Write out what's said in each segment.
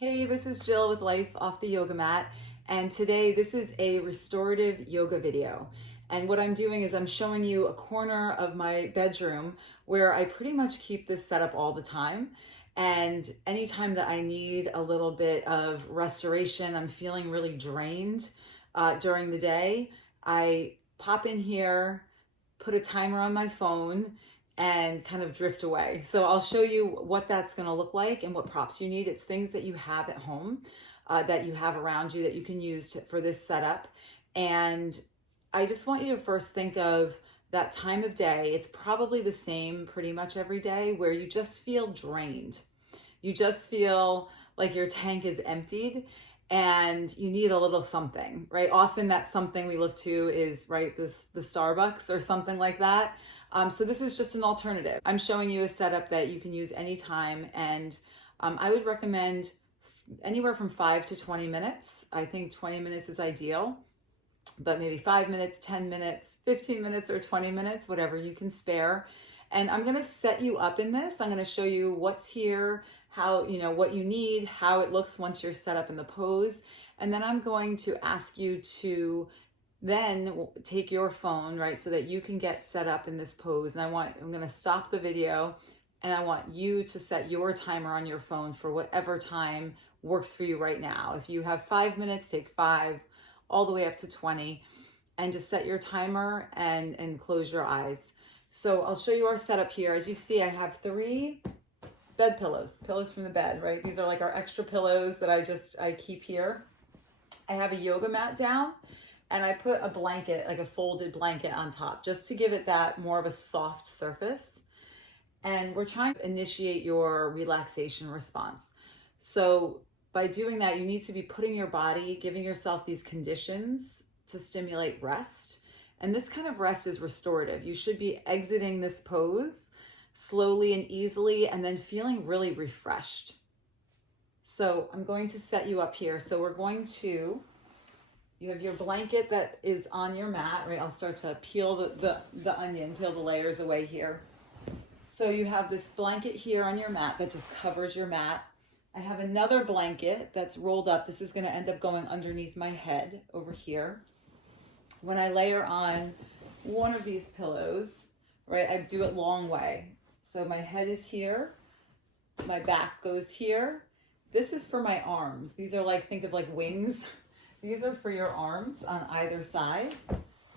Hey, this is Jill with Life Off the Yoga Mat, and today this is a restorative yoga video. And what I'm doing is I'm showing you a corner of my bedroom where I pretty much keep this set up all the time. And anytime that I need a little bit of restoration, I'm feeling really drained during the day, I pop in here, put a timer on my phone, and kind of drift away. So I'll show you what that's going to look like and what props you need. It's things that you have at home, that you have around you that you can use for this setup. And I just want you to first think of that time of day. It's probably the same pretty much every day where you just feel drained. You just feel like your tank is emptied and you need a little something, right? Often that something we look to is, right, the Starbucks or something like that. So this is just an alternative. I'm showing you a setup that you can use anytime, and I would recommend anywhere from 5 to 20 minutes. I think 20 minutes is ideal, but maybe 5 minutes, 10 minutes, 15 minutes, or 20 minutes, whatever you can spare. And I'm gonna set you up in this. I'm gonna show you what's here, how, what you need, how it looks once you're set up in the pose. And then I'm going to ask you to then take your phone, right, so that you can get set up in this pose. And I'm going to stop the video, and I want you to set your timer on your phone for whatever time works for you right now. If you have 5 minutes, take 5, all the way up to 20, and just set your timer and close your eyes. So I'll show you our setup here. As you see, I have 3 bed pillows from the bed, right? These are like our extra pillows that I keep here. I have a yoga mat down, and I put a blanket, like a folded blanket on top, just to give it that more of a soft surface. And we're trying to initiate your relaxation response. So by doing that, you need to be putting your body, giving yourself these conditions to stimulate rest. And this kind of rest is restorative. You should be exiting this pose slowly and easily, and then feeling really refreshed. So I'm going to set you up here. So you have your blanket that is on your mat, right? I'll start to peel the onion, peel the layers away here. So you have this blanket here on your mat that just covers your mat. I have another blanket that's rolled up. This is going to end up going underneath my head over here. When I layer on one of these pillows, right, I do it long way. So my head is here, my back goes here. This is for my arms. These are like, think of like wings. These are for your arms on either side.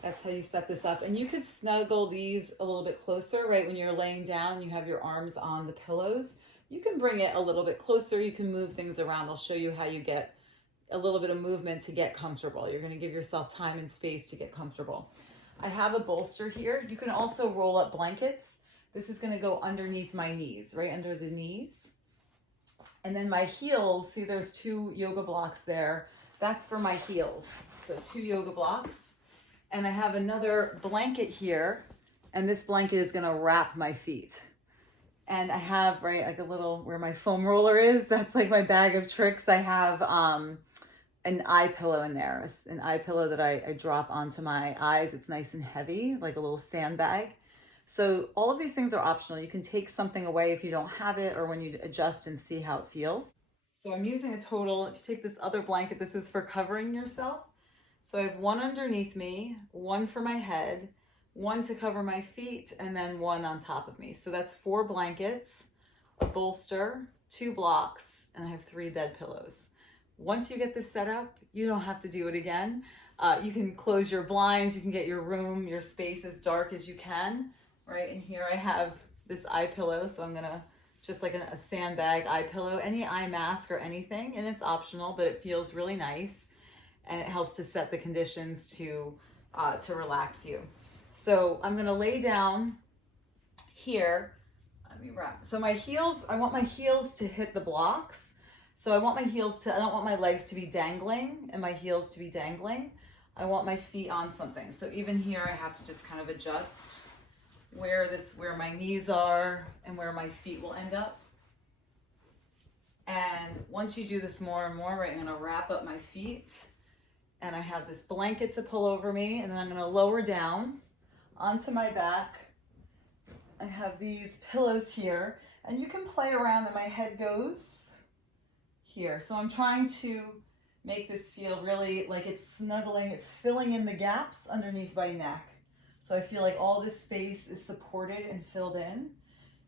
That's how you set this up. And you could snuggle these a little bit closer, right? When you're laying down, you have your arms on the pillows. You can bring it a little bit closer. You can move things around. I'll show you how you get a little bit of movement to get comfortable. You're going to give yourself time and space to get comfortable. I have a bolster here. You can also roll up blankets. This is going to go underneath my knees, right under the knees. And then my heels, see there's 2 yoga blocks there. That's for my heels. So 2 yoga blocks. And I have another blanket here, and this blanket is gonna wrap my feet. And I have, right, like a little, where my foam roller is, that's like my bag of tricks. I have an eye pillow in there, an eye pillow that I drop onto my eyes. It's nice and heavy, like a little sandbag. So all of these things are optional. You can take something away if you don't have it, or when you adjust and see how it feels. So I'm using a total, if you take this other blanket, this is for covering yourself. So I have 1 underneath me, 1 for my head, 1 to cover my feet, and then 1 on top of me. So that's 4 blankets, a bolster, 2 blocks, and I have 3 bed pillows. Once you get this set up, you don't have to do it again. You can close your blinds, you can get your room, your space as dark as you can, right? And here I have this eye pillow, so I'm gonna just like a sandbag eye pillow, any eye mask or anything, and it's optional, but it feels really nice, and it helps to set the conditions to relax you. So I'm gonna lay down here. Let me wrap. So my heels, I want my heels to hit the blocks. So I want my heels to, I don't want my legs to be dangling and my heels to be dangling. I want my feet on something. So even here I have to just kind of adjust where my knees are and where my feet will end up. And once you do this more and more, right, I'm gonna wrap up my feet, and I have this blanket to pull over me, and then I'm gonna lower down onto my back. I have these pillows here, and you can play around, and my head goes here. So I'm trying to make this feel really like it's snuggling, it's filling in the gaps underneath my neck. So I feel like all this space is supported and filled in,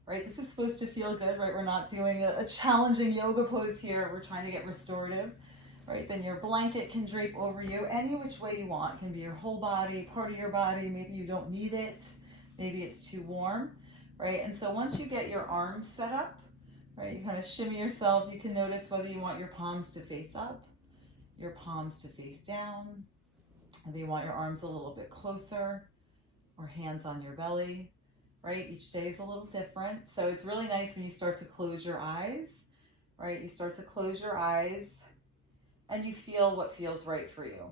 right? This is supposed to feel good, right? We're not doing a challenging yoga pose here. We're trying to get restorative, right? Then your blanket can drape over you any which way you want. It can be your whole body, part of your body. Maybe you don't need it. Maybe it's too warm, right? And so once you get your arms set up, right, you kind of shimmy yourself. You can notice whether you want your palms to face up, your palms to face down, whether you want your arms a little bit closer or hands on your belly, right? Each day is a little different. So it's really nice when you start to close your eyes, right? You start to close your eyes and you feel what feels right for you,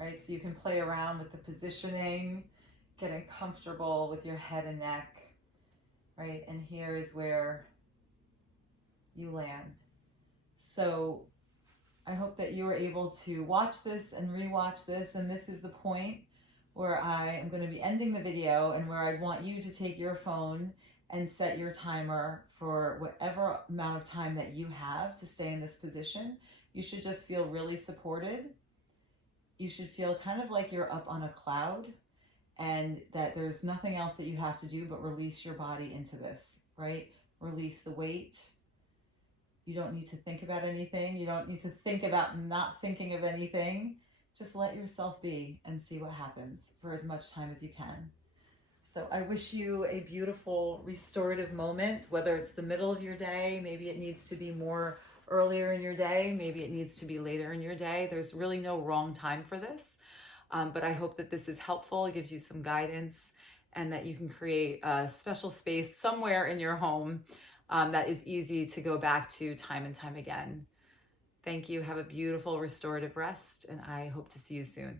right? So you can play around with the positioning, getting comfortable with your head and neck, right? And here is where you land. So I hope that you are able to watch this and rewatch this, and this is the point where I am going to be ending the video and where I want you to take your phone and set your timer for whatever amount of time that you have to stay in this position. You should just feel really supported. You should feel kind of like you're up on a cloud and that there's nothing else that you have to do but release your body into this, right? Release the weight. You don't need to think about anything. You don't need to think about not thinking of anything. Just let yourself be and see what happens for as much time as you can. So I wish you a beautiful restorative moment, whether it's the middle of your day, maybe it needs to be more earlier in your day, maybe it needs to be later in your day. There's really no wrong time for this, but I hope that this is helpful. It gives you some guidance and that you can create a special space somewhere in your home that is easy to go back to time and time again. Thank you. Have a beautiful restorative rest, and I hope to see you soon.